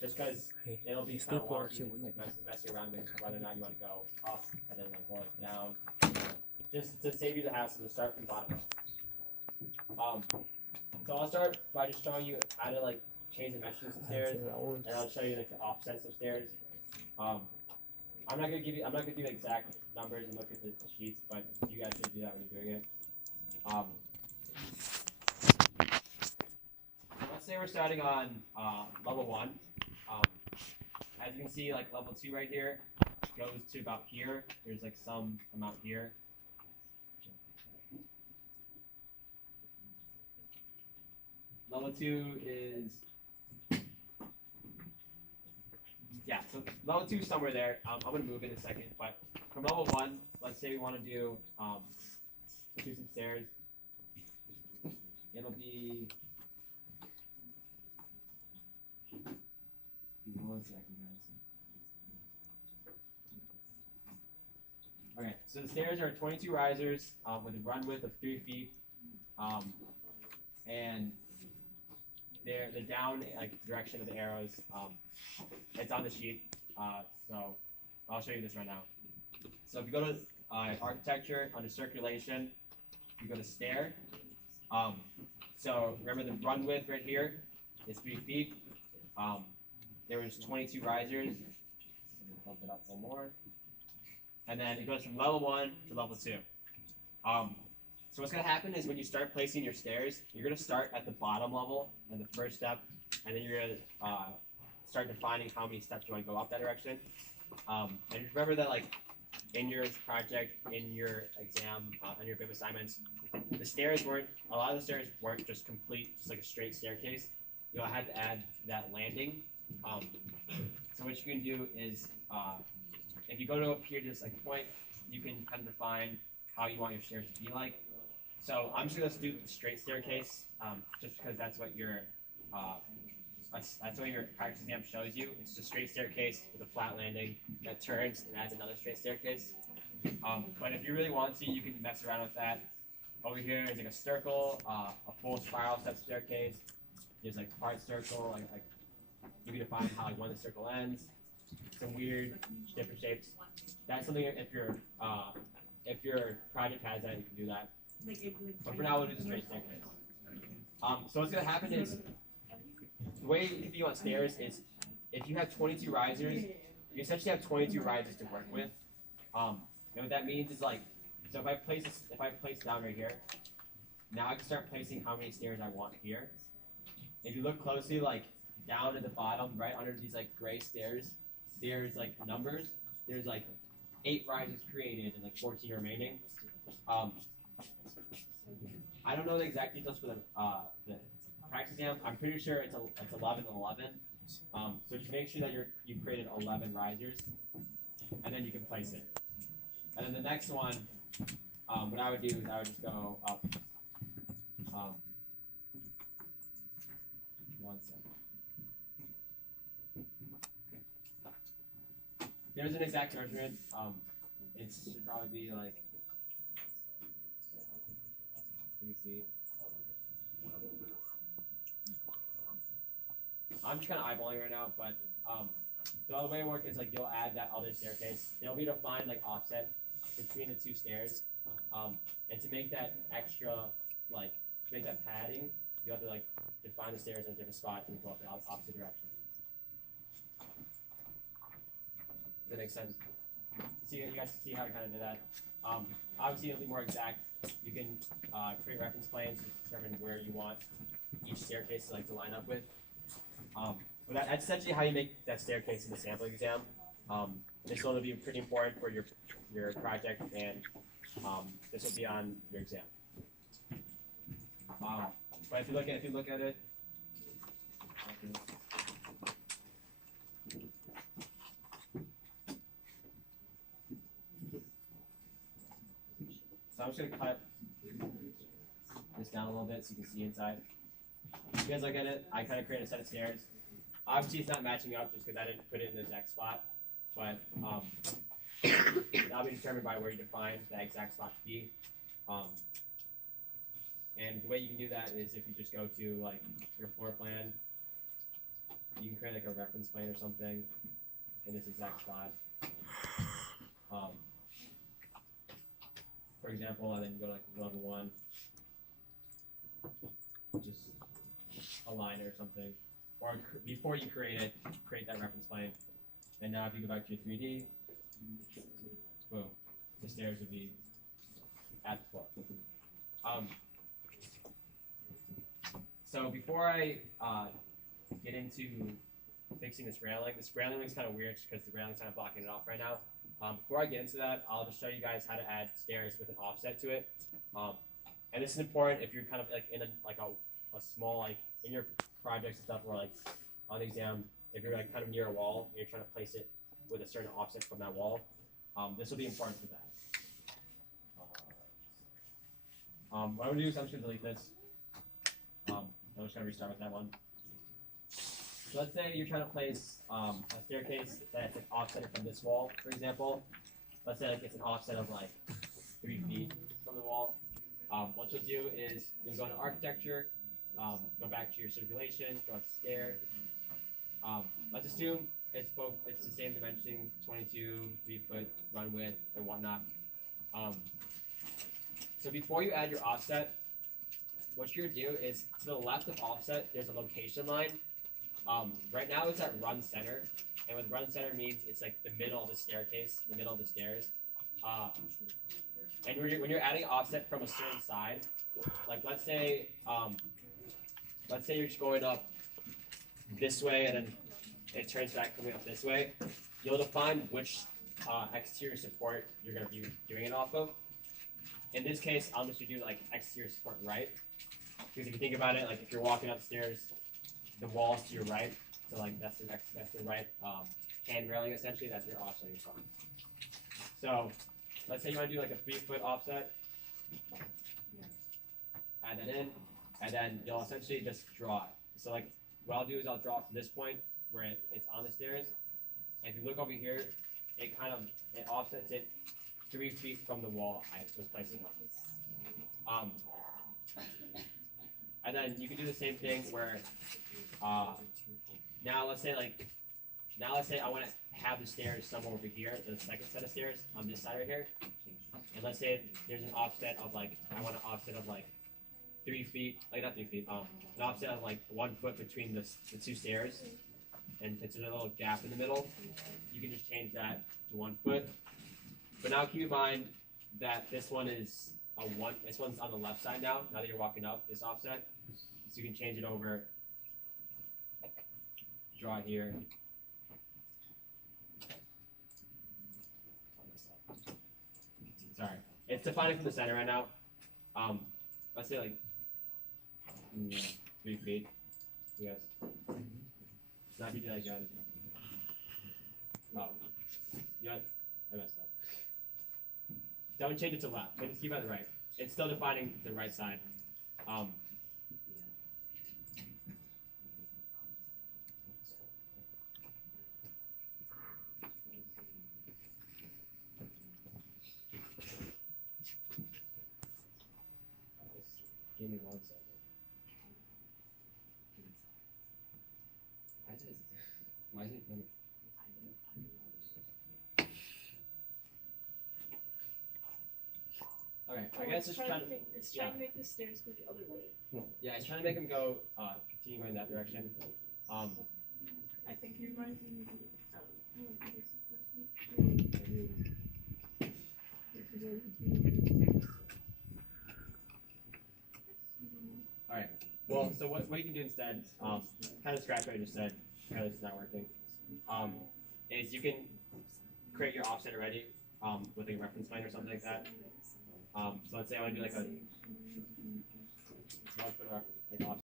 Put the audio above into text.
just because it'll be kind of wonky, like messing around with whether or not you want to go up and then like roll it down. Just to save you the hassle to start from the bottom up. So I'll start by just showing you how to like change the measurements of stairs, and I'll show you like the offsets of stairs. I'm not gonna give you exact numbers and look at the sheets, but you guys should do that when you're doing it. Let's say we're starting on level 1. As you can see, like level 2 right here goes to about here. There's like some amount here. Level 2 is, yeah, so level 2 is somewhere there. I'm going to move in a second, but from level 1, let's say we want to do some stairs. It'll be, give me 1 second, guys. Okay, so the stairs are 22 risers with a run width of 3 feet, and they're the down like direction of the arrows. It's on the sheet, so I'll show you this right now. So if you go to architecture under circulation, you go to stair. So remember the run width right here is 3 feet. There was 22 risers. Bump it up a little more, and then it goes from level 1 to level 2. So what's going to happen is when you start placing your stairs, you're going to start at the bottom level in the first step, and then you're going to start defining how many steps you want to go up that direction. And remember that like in your project, in your exam, on your BIM assignments, a lot of the stairs weren't just complete, just like a straight staircase. You'll have to add that landing. So what you can do is, if you go to up here to this like point, you can kind of define how you want your stairs to be like. So I'm just gonna do the straight staircase, just because that's what your practice exam shows you. It's a straight staircase with a flat landing that turns and adds another straight staircase. But if you really want to, you can mess around with that. Over here is like a circle, a full spiral step staircase. There's like part circle, like you can define how like when the circle ends. Some weird different shapes. That's something if your project has that, you can do that. But for now, we'll do the straight staircase. So what's going to happen is, the way you think about stairs is, if you have 22 risers, you essentially have 22 risers to work with. And what that means is like, so if I place down right here, now I can start placing how many stairs I want here. If you look closely, like down at the bottom, right under these like gray stairs, there's like numbers. There's like 8 risers created and like 14 remaining. I don't know the exact details for the practice exam. I'm pretty sure it's 11 and 11. So just make sure that you've created 11 risers, and then you can place it. And then the next one, what I would do is I would just go up. 1 second. There's an exact measurement. It should probably be like, let me see. I'm just kind of eyeballing right now, but the other way it works is like you'll add that other staircase. There'll be a defined like offset between the 2 stairs, and to make that extra like make that padding, you have to like define the stairs in a different spot and go up the opposite direction. Does that make sense? You guys see how I kind of did that. Obviously, it'll be more exact. You can create reference planes to determine where you want each staircase to line up with. But that's essentially how you make that staircase in the sample exam. This will be pretty important for your project, and this will be on your exam. But if you look at it. So I'm just going to cut this down a little bit so you can see inside. If you guys look at it, I kind of create a set of stairs. Obviously, it's not matching up just because I didn't put it in the exact spot. But that'll be determined by where you define that exact spot to be. And the way you can do that is if you just go to like your floor plan, create like a reference plane or something in this exact spot. For example, and then you go like level 1, just a line or something. Or before you create it, create that reference plane. And now if you go back to your 3D, boom, the stairs would be at the floor. So before I get into fixing this railing is kind of weird because the railing's kind of blocking it off right now. Before I get into that, I'll just show you guys how to add stairs with an offset to it. And this is important if you're kind of like in a small, like in your projects and stuff where like on the exam, if you're like kind of near a wall and you're trying to place it with a certain offset from that wall, this will be important for that. What I'm going to do is I'm just going to delete this. I'm just going to restart with that one. So let's say you're trying to place a staircase that's like offset from this wall, for example. Let's say like it's an offset of like 3 feet from the wall. What you'll do is you'll go to architecture, go back to your circulation, go to stair. Let's assume it's the same dimensions, 22, 3-foot run width and whatnot. So before you add your offset, what you're gonna do is to the left of offset, there's a location line. Right now it's at run center, and what run center means it's like the middle of the staircase, the middle of the stairs. And when you're adding offset from a certain side, like let's say you're just going up this way and then it turns back coming up this way, you'll define which exterior support you're going to be doing it off of. In this case, I'll just do like exterior support right, because if you think about it, like if you're walking upstairs, the wall's to your right, so like that's the right hand railing essentially. That's your offset you're from. So let's say you want to do like a 3-foot offset. Add that in, and then you'll essentially just draw it. So like what I'll do is I'll draw from this point where it's on the stairs. And if you look over here, it offsets it 3 feet from the wall I was placing on. And then you can do the same thing where now let's say I want to have the stairs somewhere over here, the second set of stairs on this side right here. And let's say there's an offset of like, I want an offset of like 3 feet, like not 3 feet, an offset of like 1 foot between the 2 stairs. And it's a little gap in the middle. You can just change that to 1 foot. But now keep in mind that this one's on the left side now that you're walking up, this offset. So you can change it over, draw it here. Sorry, it's defining from the center right now. Let's say like 3 feet. Yes. Not you do that, John. Oh, yeah, I messed up. Don't change it to left. Just keep it on the right. It's still defining the right side. Give me 1 second. Why is it? Okay, I guess it's trying to make the stairs go the other way. Yeah, it's trying to make them go continue going that direction. I think you're going to Alright. Well, so what you can do instead, kind of scratch what I just said, because it's not working, is you can create your offset already with a reference plane or something like that. So let's say I want to do like a 1 foot offset.